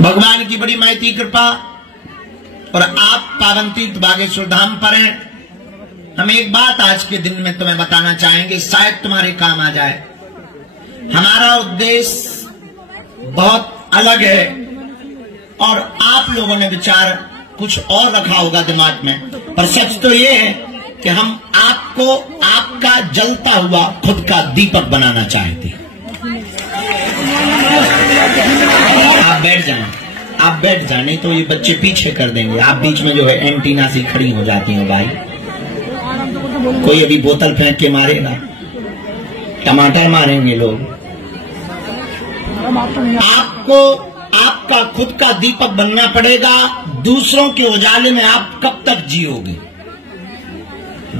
भगवान की बड़ी महती कृपा और आप पावन तीर्थ बागेश्वर धाम पर हैं। हम एक बात आज के दिन में तुम्हें बताना चाहेंगे, शायद तुम्हारे काम आ जाए। हमारा उद्देश्य बहुत अलग है और आप लोगों ने विचार कुछ और रखा होगा दिमाग में, पर सच तो ये है कि हम आपको आपका जलता हुआ खुद का दीपक बनाना चाहते हैं। आप बैठ जाए, नहीं तो ये बच्चे पीछे कर देंगे। आप बीच में जो है एंटीना से खड़ी हो जाती हो भाई। कोई अभी बोतल फेंक के मारेगा, टमाटर मारेंगे लोग। आपको आपका खुद का दीपक बनना पड़ेगा। दूसरों के उजाले में आप कब तक जियोगे?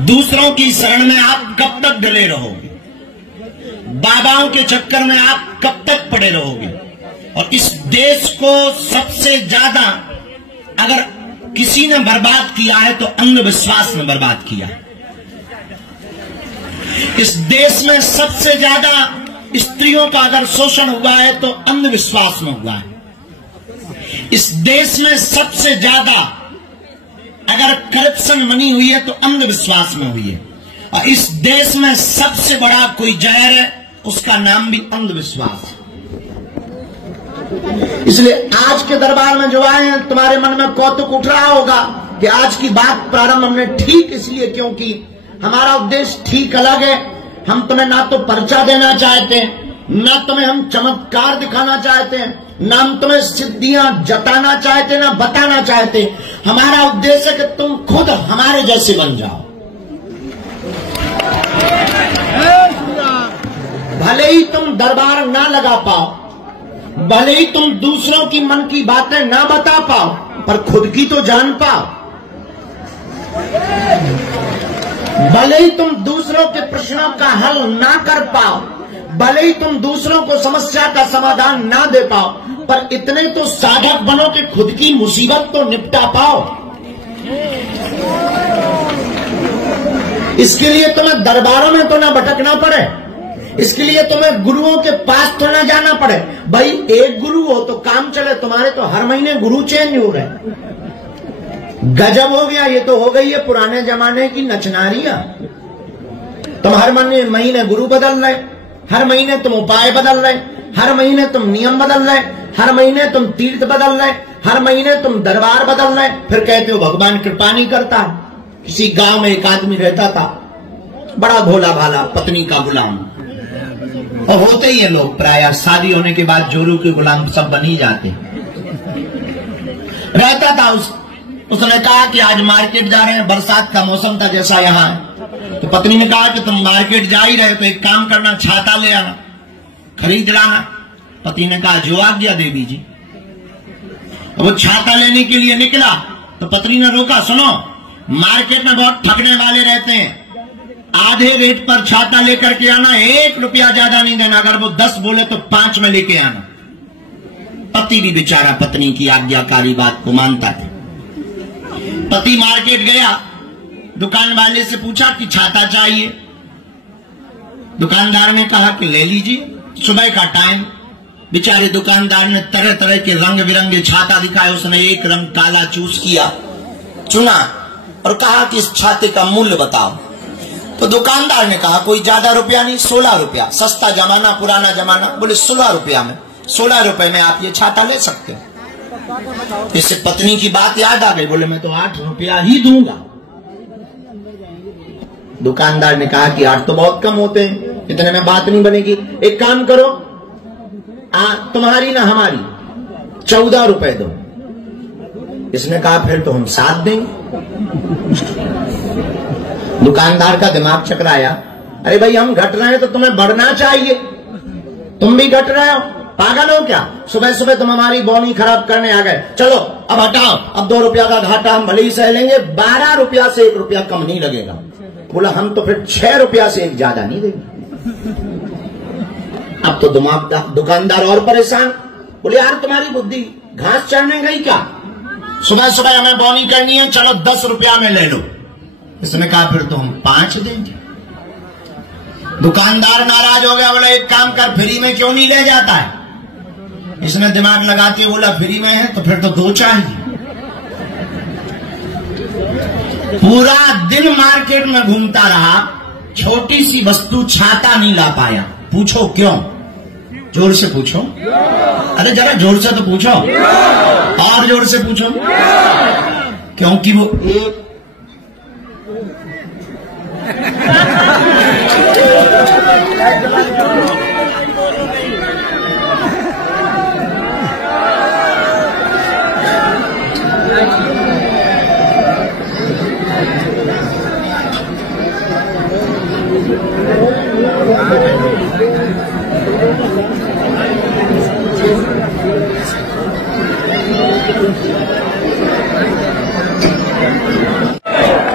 दूसरों की शरण में आप कब तक डले रहोगे? बाबाओं के चक्कर में आप कब तक पड़े रहोगे? और इस देश को सबसे ज्यादा अगर किसी ने बर्बाद किया है तो अंधविश्वास ने बर्बाद किया है। इस देश में सबसे ज्यादा स्त्रियों का अगर शोषण हुआ है तो अंधविश्वास में हुआ है। इस देश में सबसे ज्यादा अगर करप्शन बनी हुई है तो अंधविश्वास में हुई है। और इस देश में सबसे बड़ा कोई जहर है, उसका नाम भी अंधविश्वास है। इसलिए आज के दरबार में जो आए हैं, तुम्हारे मन में कौतुक उठ रहा होगा कि आज की बात प्रारंभ हमने ठीक इसलिए क्योंकि हमारा उद्देश्य ठीक अलग है। हम तुम्हें ना तो पर्चा देना चाहते हैं, ना तुम्हें हम चमत्कार दिखाना चाहते हैं, ना हम तुम्हें सिद्धियां जताना चाहते, ना बताना चाहते। हमारा उद्देश्य है कि तुम खुद हमारे जैसे बन जाओ। भले ही तुम दरबार ना लगा पाओ, भले ही तुम दूसरों की मन की बातें ना बता पाओ, पर खुद की तो जान पाओ। भले ही तुम दूसरों के प्रश्नों का हल ना कर पाओ, भले ही तुम दूसरों को समस्या का समाधान ना दे पाओ, पर इतने तो साधक बनो कि खुद की मुसीबत तो निपटा पाओ। इसके लिए तुम्हें दरबारों में तो ना भटकना पड़े, इसके लिए तुम्हें गुरुओं के पास तो ना जाना पड़े। भाई एक गुरु हो तो काम चले, तुम्हारे तो हर महीने गुरु चेंज हो गए। गजब हो गया, ये तो हो गई है पुराने जमाने की नचनारियां। तुम हर महीने गुरु बदल रहे, हर महीने तुम उपाय बदल रहे, हर महीने तुम नियम बदल रहे, हर महीने तुम तीर्थ बदल रहे, हर महीने तुम दरबार बदल रहे, फिर कहते हो भगवान कृपा नहीं करता। किसी गांव में एक आदमी रहता था, बड़ा भोला भाला, पत्नी का गुलाम। और होते ही है लोग प्राय शादी होने के बाद जोरू के गुलाम सब बन ही जाते। रहता था उसने कहा कि आज मार्केट जा रहे हैं, बरसात का मौसम था जैसा यहाँ है। तो पत्नी ने कहा कि तुम मार्केट जा ही रहे तो एक काम करना, छाता ले आना, खरीद लाना। पति ने कहा जो आज्ञा देवी जी। वो छाता लेने के लिए निकला तो पत्नी ने रोका, सुनो मार्केट में बहुत ठगने वाले रहते हैं, आधे रेट पर छाता लेकर के आना, 1 रुपया ज्यादा नहीं देना, अगर वो 10 बोले तो 5 में लेके आना। पति भी बेचारा पत्नी की आज्ञाकारी बात को मानता था। पति मार्केट गया, दुकान वाले से पूछा कि छाता चाहिए। दुकानदार ने कहा कि ले लीजिए। सुबह का टाइम, बेचारे दुकानदार ने तरह तरह के रंग बिरंगे छाता दिखाए। उसने एक रंग काला चूज किया, चुना और कहा कि इस छाते का मूल्य बताओ। तो दुकानदार ने कहा कोई ज्यादा रुपया नहीं, 16 रुपया, सस्ता जमाना पुराना जमाना। बोले 16 रुपया में, 16 रुपए में आप ये छाता ले सकते हो। इससे पत्नी की बात याद आ गई, बोले मैं तो 8 रुपया ही दूंगा। दुकानदार ने कहा कि 8 तो बहुत कम होते हैं, इतने में बात नहीं बनेगी। एक काम करो, तुम्हारी ना हमारी 14 रुपए दो। इसने कहा फिर तो हम 7 देंगे। दुकानदार का दिमाग चकराया, अरे भाई हम घट रहे हैं तो तुम्हें बढ़ना चाहिए, तुम भी घट रहे हो, पागल हो क्या? सुबह सुबह तुम हमारी बोनी खराब करने आ गए। चलो अब हटाओ, अब 2 रुपया का घाटा हम भले ही सह लेंगे, 12 रुपया से 1 रुपया कम नहीं लगेगा। बोला हम तो फिर 6 रुपया से 1 ज्यादा नहीं देंगे। अब तो दुकानदार और परेशान, बोले यार तुम्हारी बुद्धि घास चढ़ने गई क्या? सुबह सुबह हमें बोनी करनी है, चलो 10 रुपया में ले लो। इसने कहा फिर तो हम 5 देंगे। दुकानदार नाराज हो गया, बोला एक काम कर, फ्री में क्यों नहीं ले जाता है? इसने दिमाग लगा के बोला फ्री में है तो फिर तो 2 चाहिए। पूरा दिन मार्केट में घूमता रहा, छोटी सी वस्तु छाता नहीं ला पाया। पूछो क्यों? जोर से पूछो। अरे जरा जोर से तो पूछो, और जोर से पूछो। क्योंकि वो एक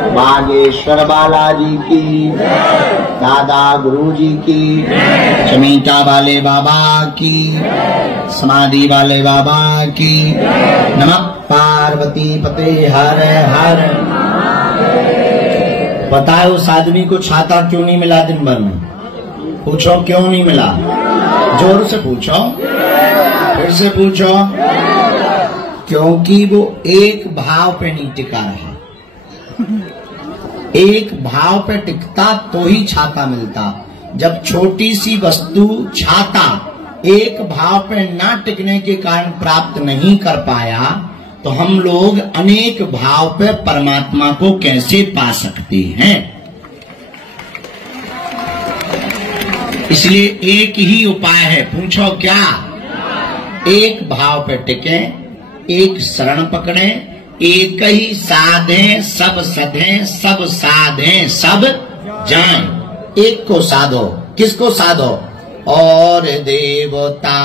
बागेश्वर बालाजी की, दादा गुरुजी की, चमीटा वाले बाबा की, समाधि वाले बाबा की। नमः पार्वती पते हर हर। पता है उस आदमी को छाता क्यों नहीं मिला दिन भर में? पूछो क्यों नहीं मिला? जोर से पूछो, फिर से पूछो। क्योंकि वो एक भाव पे नहीं टिका रहा। एक भाव पे टिकता तो ही छाता मिलता। जब छोटी सी वस्तु छाता एक भाव पे ना टिकने के कारण प्राप्त नहीं कर पाया, तो हम लोग अनेक भाव पे परमात्मा को कैसे पा सकते हैं? इसलिए एक ही उपाय है। पूछो क्या? एक भाव पे टिके, एक शरण पकड़े, एक ही साधे सब सधे, सब साधे सब जान। एक को साधो। किसको साधो? और देवता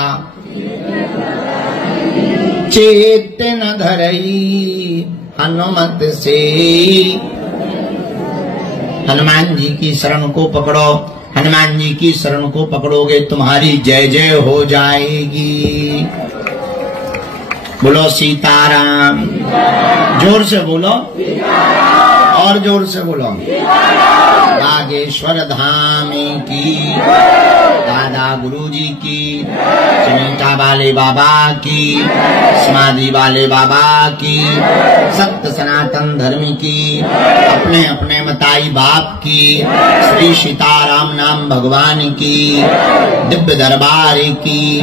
चेत न धरई हनुमत से। हनुमान जी की शरण को पकड़ो। हनुमान जी की शरण को पकड़ोगे तुम्हारी जय जय हो जाएगी। बोलो सीताराम। जोर से बोलो, और जोर से बोलो। बागेश्वर धाम की, दादा गुरुजी की, चमीटा वाले बाबा की, समाधि वाले बाबा की, सत्य सनातन धर्म की, अपने अपने मताई बाप की, श्री सीताराम नाम भगवान की, दिव्य दरबार की,